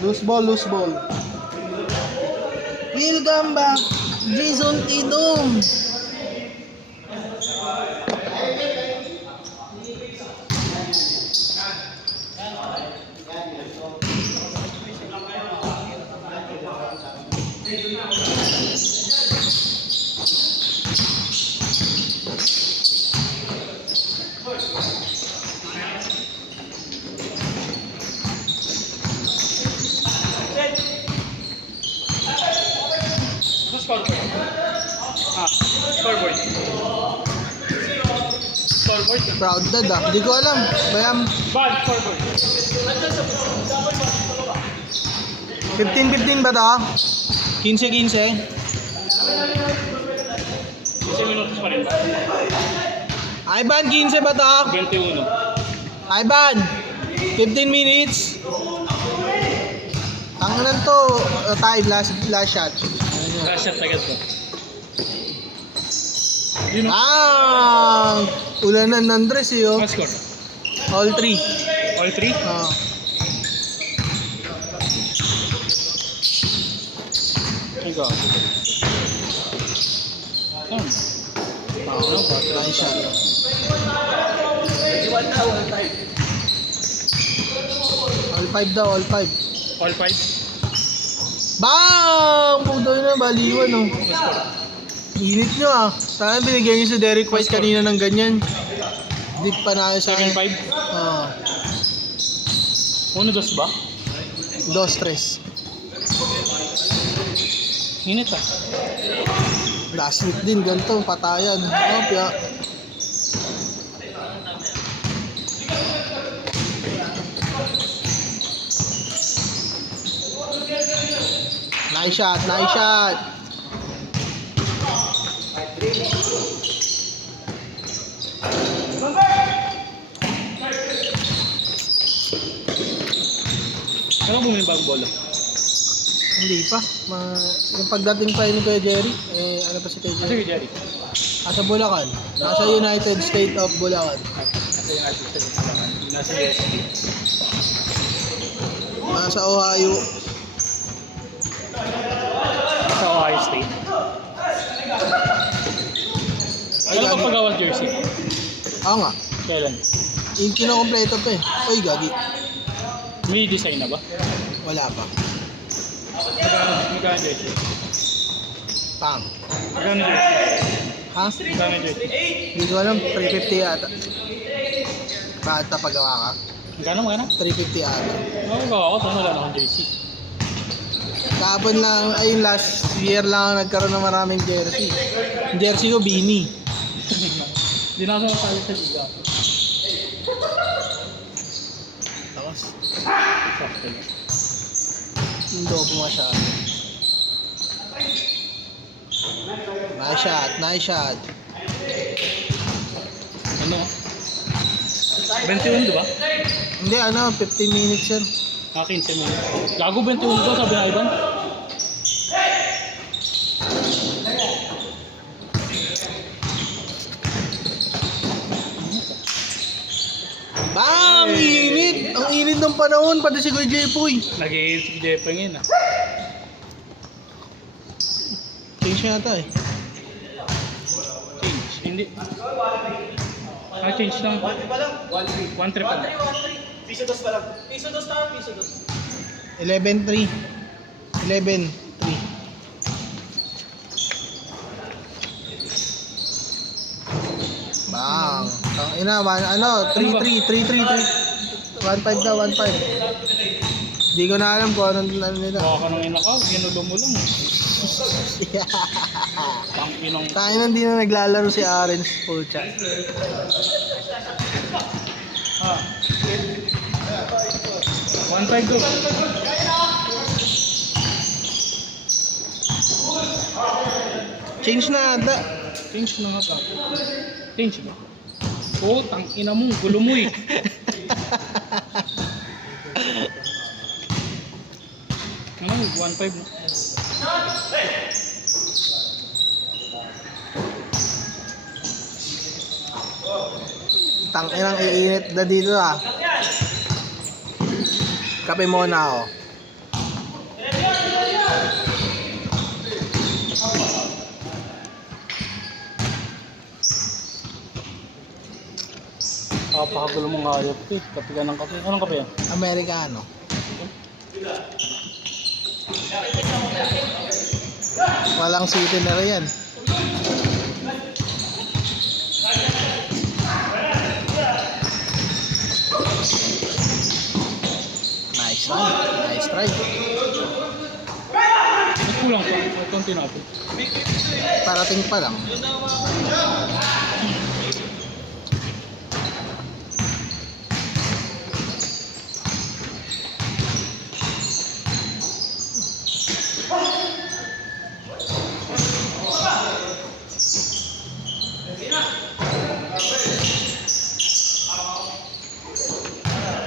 Loose ball, loose ball. Welcome back, Jason Tidum. Proud dad ah. Hindi ko alam. Bayam. 15-15 ba to? 15-15. 15 minutos pa rin ba? Ivan, 15 ba to? 21. Ivan, 15 minutes. Tangan to. Time, last shot. Last shot agad ba? Ulanan ng Andres eh oh. What score? All 3. All 3? Oh. Ikaw. Nice shot. All 5 daw, all 5. All 5? Bang! Puto na, baliwan oh. What score? Init nyo ah. Sana binigyan nyo si Derek White kanina ng ganyan. Deep pa na sa akin. 7-5? Oo. 1-2 ba? 2-3. Init ah. Last week din, ganito, patayan. Oh, pya. Nice shot, nice shot. Ano bumili bagong bola? Hindi pa. Yung pagdating pa ni Kuya Jerry, ano pa si Kuya Ano Jerry? yung Jerry? Nasa Bulacan. Nasa United State of Bulacan. Ano yung artist? Nasa USD. Nasa Ohio. Sa Ohio State. Ay, Ano gagi. ka pag-awal jersey? Oo nga. Kailan? Yung kinokompleto pa eh. Uy, gagi. May design na ba? Wala pa. Magkano jersey? Pang. Magkano jersey? Ha? Magkano jersey? Hindi ko alam. 350 yata. Bakit napagawa ka? Magkano? 350 yata. Magagawa ko, wala na akong jersey. Kahapon lang, ay last year lang ako nagkaroon ng maraming jersey. Yung jersey ko, Beanie. Hindi na ako nakasali sa liga. Tapos, Sakto lang. hindi ko masyado. Nice shot, nice shot. Ano? 21 diba? Hindi, 15 minutes yan. 15 minutes. Gago 21 ko, sabi na Ivan. Bang! Init! Ang init ng panahon, pati si Kuya Jepoy. Nag-i-hit si Jepa ngayon ah. Change na ata eh. Change. Hindi. Change lang. 1 trip lang. Piso dos pa lang. Piso dos tayo, piso dos. 11-3. 11-3. Bang! Ang ina, 3-3, 3-3, 1-5 daw, 1-5. Hindi ko na alam kung anong nila. Baka ka nang inakaw, ginulo mo lang. Tangkinong. Tayo nang di na naglalaro si Orange Pucha. Ah. 1-5 do. Change na ata. Change na nga ka. Change na. Oo, tangina mo, gulo mo eh. Ano, 1-5 na. Tanginang iinit na dito ah. Kape muna ako. Kapakagulo mong hayop eh. Kape ka ng kape. Anong kape yan? Amerikano. Walang sweetener yan. Nice one. Nice try. May kulang pa. May konti natin. Parating pa lang.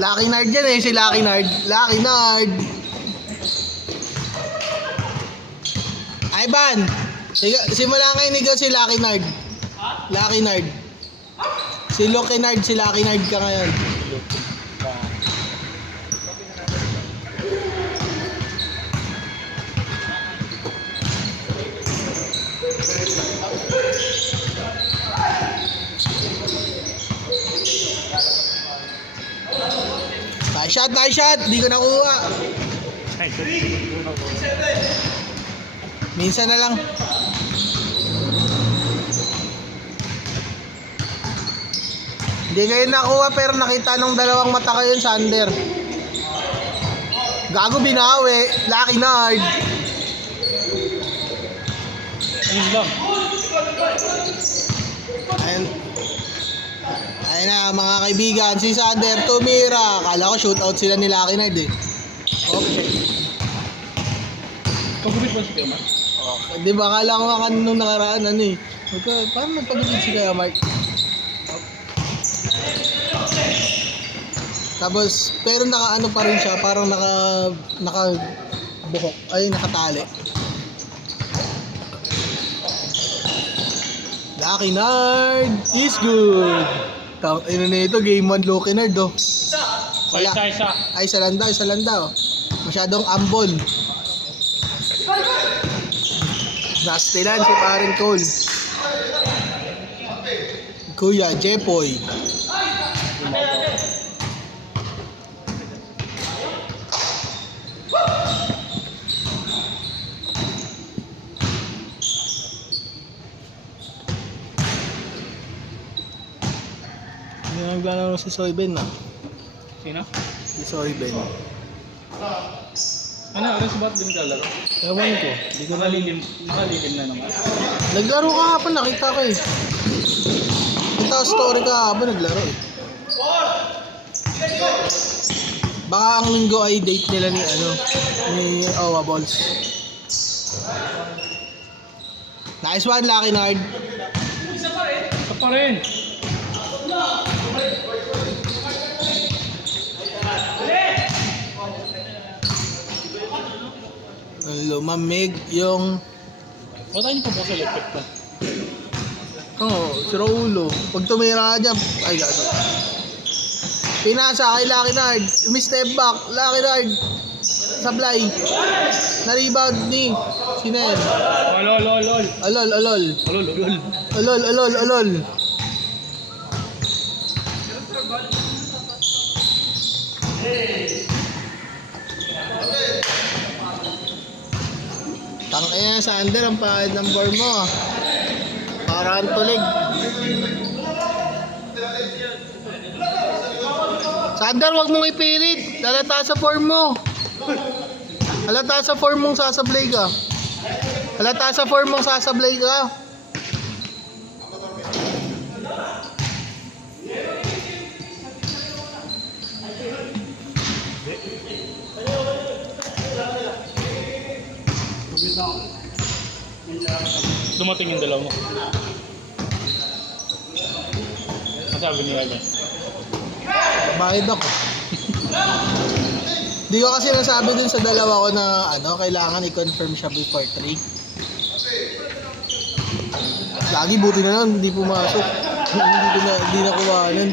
Lucky Nard yan eh, si Lucky Nard. Lucky Nard. Ivan, simula ngayon ikaw si Lucky Nard. Lucky Nard. Si Lucky Nard, si Lucky Nard ka ngayon. Nice shot, di ko nakuha. Minsan na lang. Hindi kayo nakuha pero nakita nung dalawang mata kayo sa under. Gago binawi, Lucky Nard. Ayun lang. Ayun na mga kaibigan, si Sander tumira. Kala ko shootout sila ni Lucky Nard eh. Okay. Pagupit ba si Kuya Mark? Okay. Di ba kala ko nga nung nakaraan ano eh. Paano nagpagupit si Kuya Mark? Tapos, pero naka ano pa rin siya, parang naka buhok, ay nakatali. Lucky Nard is good. Ino na ito, game 1 Lucky Nard oh. Wala. Isa. Ay, isa landa oh. Masyadong ambol. Nastilan si Paring Cole. Kuya Jepoy. Hindi na naglalaro si Soyben na. Sino? Si Soyben. Ano, oras ba't din kalaro? Ewan ko. Di ko na Nakalilim na naman. Naglaro ka hapon, nakita ko eh. Kita story ka hapon, naglaro eh. Baka ang linggo ay date nila ni Owa Balls. Nice one, Lucky Nard. Isa pa rin. Lumamig yung... Ba't tayo pa ba sa electric pa? Si Raulo. Pag tumira ka dyan, ay gago. Pinasa kay Lucky Nard. Step back, Lucky Nard. Sablay. Na-rebound ni Siner. Alol. Alol. Tangina sa under ang pahid ng bar mo. Parang tulig. Sander, wag mong ipilit. Halata sa form mo. Halata sa form mong sasablay ka. Dumating yung dalawa mo. Masabi niya agad. Bakit ako? Di ko kasi nasabi dun sa dalawa ko na kailangan i-confirm siya before 3. Lagi buti na lang, hindi pumasok. Hindi na kumahanan.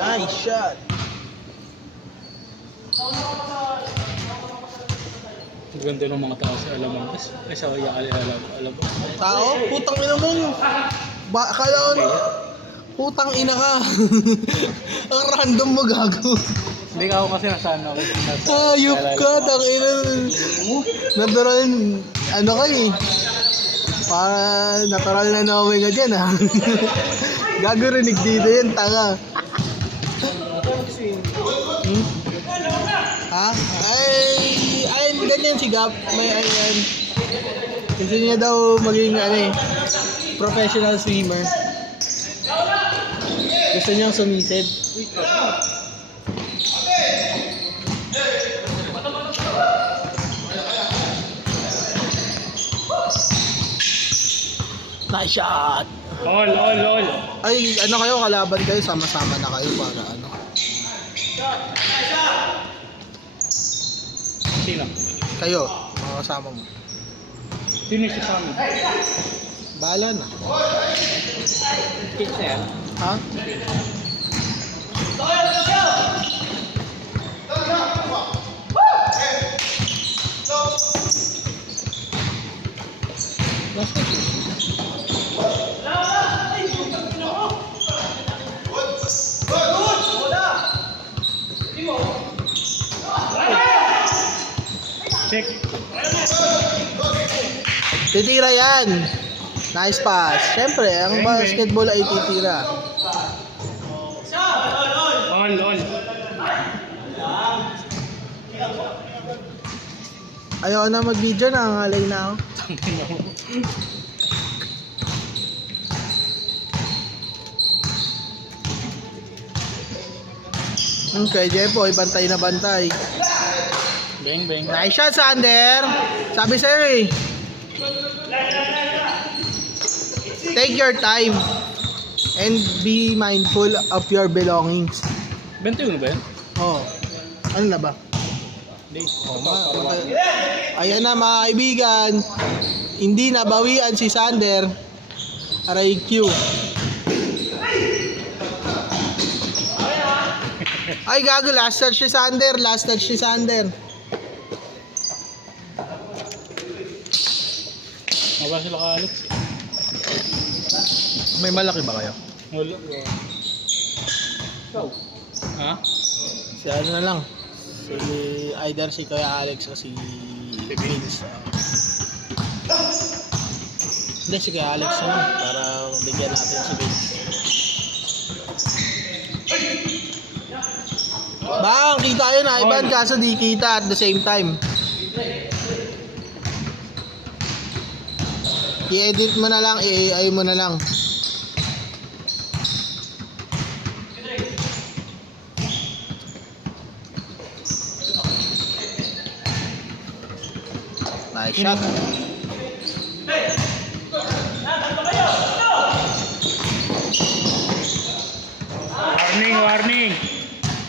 Nice shot. Ang ganda ng mga tao sa Alamang. Ay, sa alam mo. Tao? Putang ina mo. Akala ko, putang ina ka. Ang random mo gago. Hindi ka ako kasi nasaan ako. Ayup ka, tangina. Natural, ano ka eh. Para natural na knowing ka dyan ha. Gago rinig dito yun, tanga. Hmm? Ha? Ay, ganyan si Gap. May ayan. Gusto niya daw maging professional swimmer. Gusto niyang sumisid. Nice shot! All. Ay, ano kayo, kalaban kayo, sama-sama na kayo para ano. Sino? Kayo, mga kasama mo. Sino siya sa amin? Bahala na. Kids yan. Ha? Check. Titira yan. Nice pass. Siyempre, ang basketball ay titira. All. Ayaw na mag-video, nangangalay na ako. Okay, Jepoy, bantay na bantay. Bang. Nice shot, Sander. Sabi sa'yo eh. Take your time and be mindful of your belongings. 21 ba yan? Oh. Ano na ba? Hindi. Ayan na mga kaibigan. Hindi nabawian si Sander. Aray Q. Ay gago, last touch si Sander. Maba sila ka Alex? May malaki ba kayo? Wala. Ikaw? Ha? Si ano na lang. Either si Kuya Alex o si Vince. Hindi, si Kuya Alex na lang. Para bigyan natin si Vince. Bang, kita yun Ivan, kaso di kita at the same time. I-edit mo na lang, i-AI mo na lang. Nice shot. Warning.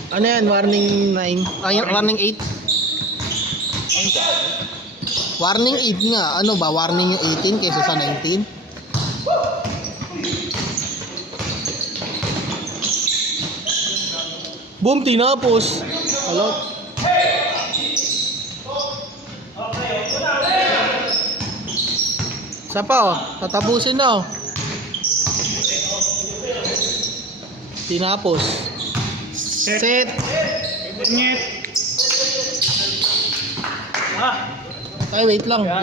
Ano yan? Warning 9? Ay, warning 8? Warning 8 nga. Ano ba? Warning yung 18 kaysa sa 19? Boom! Tinapos! Hello? Isa pa oh. Tatapusin na oh. Tinapos. Set. Ngit. Ay, wait lang.